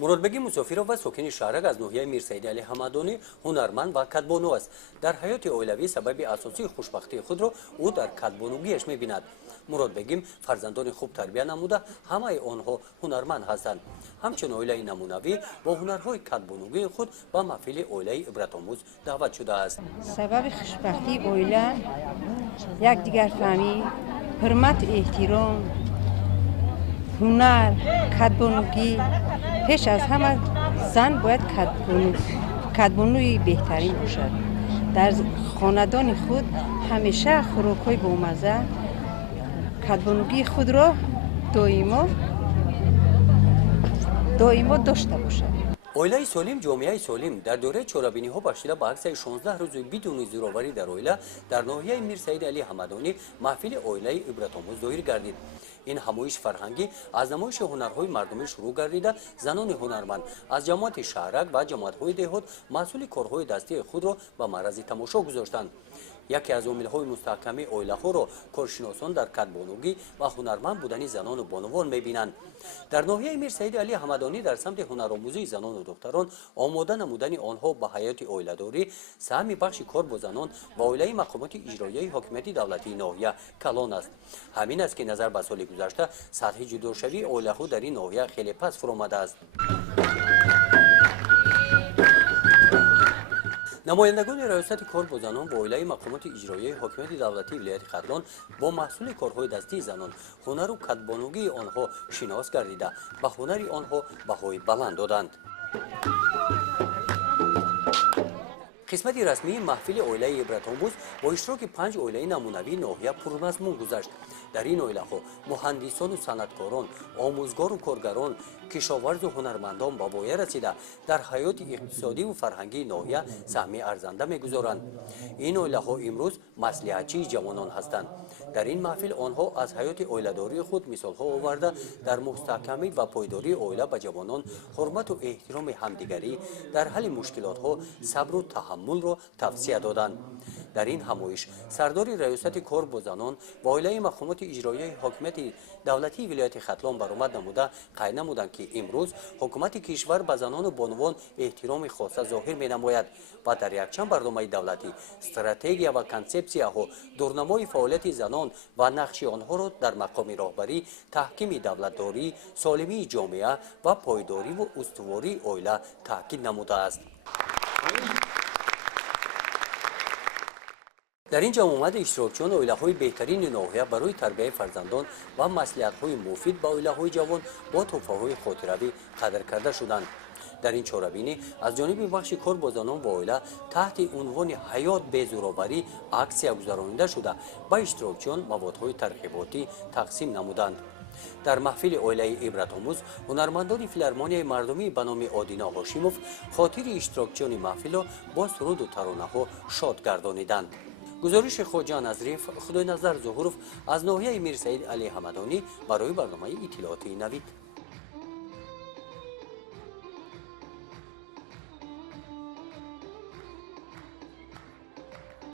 مرادبگی مسافرов و ساکن شهرک از ناحیه میرسید علی حمدانی هنرمند و کدبانو است. در حیات اولیوی سبب اساسی خوشبختی خود را او در کدبانوگیش می‌بیند. مراد بگیم فرزندان خوب تربیت نموده همه آنها هنرمند هستند. همچنین اولیه نمونوی با هنرهای کدبانوگی خود به محفل اولیه عبرت‌آموز دعوت شده است. سبب خوشبختی اولیه یکدیگر فهمی، حرمت، احترام، هنر، کدبانوگی. پیش از همه زن باید کدبانوی بهترین باشد. در خاندان خود همیشه خوراک‌های با مزه، کدبانوگی خود را دائما داشته باشد. اویله سالم جامعه سالم در دوره چورابینی ها باشیده با عکس 16 روز بدون زوراوری در اویله در ناحیه میرسید علی حمدانی محفل اویله عبرت‌آموز ظاهر گردید. این همایش فرهنگی از نمایش هنرهای مردمی شروع گردیده زنان هنرمند از جماعت شهرک و جماعت‌های دهات مسئول کارهای دستی خود را به معرض تماشا گذاشتند. یکی از عامل‌های مستحکم اویله‌ها را کارشناسان در کدبانوگی و هنرمند بودن زنان و بانوان می‌بینند. در ناحیه میرسید علی حمدانی در سمت هنرآموزی زنان و دختران آماده نمودن آنها به حیات اویله‌داری سهم بخش کار با زنان و اویله مقامات اجرایی حاکمیت دولتی ناحیه کلان است. همین است که نظر به سال گذشته سطح جداشوی اویله‌ها در این ناحیه خیلی پس فرآمده است. نمایندگان ریاست کار با زنان و اویله مقامات اجرایی حاکمیت دولتی ولایت خرلان با محصول کارهای دستی زنان هنر و کدبانوگی آنها شناس گردیده به هنر آنها بهای بلند دادند. قسمت رسمی محفل اویله عبرت‌آموز با اشتراک 5 اویله نمونوی ناحیه پرمضمون گذشت. در این اویله‌ها مهندسان و صنعتکاران، آموزگار و کارگران، کشاورز و هنرمندان به بایه رسیده در حیات اقتصادی و فرهنگی ناحیه سهم ارزنده می‌گذارند. این اویله‌ها امروز مصلحتچی جوانان هستند. در این محفل آنها از حیات اویله‌داری خود مثال‌ها آورده در مستحکمی و پایداری اویله به جوانان حرمت و احترام همدیگری در حل مشکلات‌ها صبر و تحمل را توصیه دادند. در این همایش سردار ریاست کار با زنان و اویله مقامات اجرایی حاکمیت دولتی ولایت خرلان برآمد نموده قید نمودند که امروز حکومت کشور به زنان و بانوان احترام خاصه ظاهر می‌نماید و در یکچند برنامه دولتی استراتژی و کنسپسی‌ها دورنمای فعالیت زنان و نقش آنها را در مقام راهبری، تحکیم دولتداری، سالمی جامعه و پایداری و استواری اویله تاکید نموده است. در این جمع آمد اشتراکچیان اویله‌های بهترین ناحیه برای تربیت فرزندان و مصلحت‌های مفید به اویله‌های جوان با تحفه‌های خاطروی قدر کرده شدند. در این چهاربینی از جانب بخش کار با زنان و اویله تحت عنوان حیات به زوراوری اکسیه گذرانیده شده به اشتراکچیان موادهای ترغیباتی تقسیم نمودند. در محفل اویله عبرت‌آموز هنرمندان فیلارمونیای مردمی به نام آدینا هاشیموف خاطر اشتراکچیان محفل را با سرود و ترانه‌ها شاد گردانیدند. گزارش خواجه نظریف خدای نظر ظهورов از ناحیه میرسید علی حمدانی برای برنامه اطلاعاتی نوید.